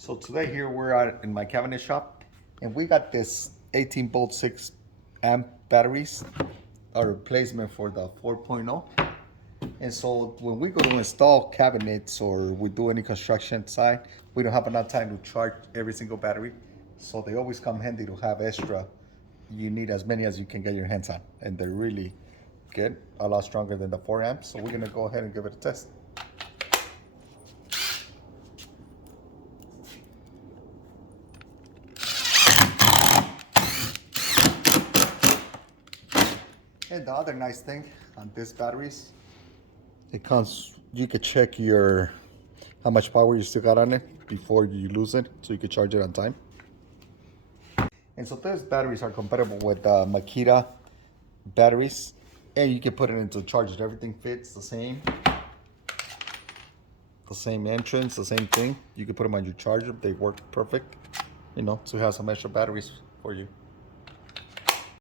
So today here we're in my cabinet shop, and we got this 18 volt 6 amp batteries, a replacement for the 4.0. And so when we go to install cabinets or we do any construction side, we don't have enough time to charge every single battery. So they always come handy to have extra. You need as many as you can get your hands on, and they're really good, a lot stronger than the 4 amps. So we're gonna go ahead and give it a test. And the other nice thing on these batteries, it comes, you could check how much power you still got on it before you lose it, so you could charge it on time. And so these batteries are compatible with Makita batteries, and you can put it into charge. Everything fits the same entrance, the same thing. You can put them on your charger, they work perfect, you know, to have some extra batteries for you.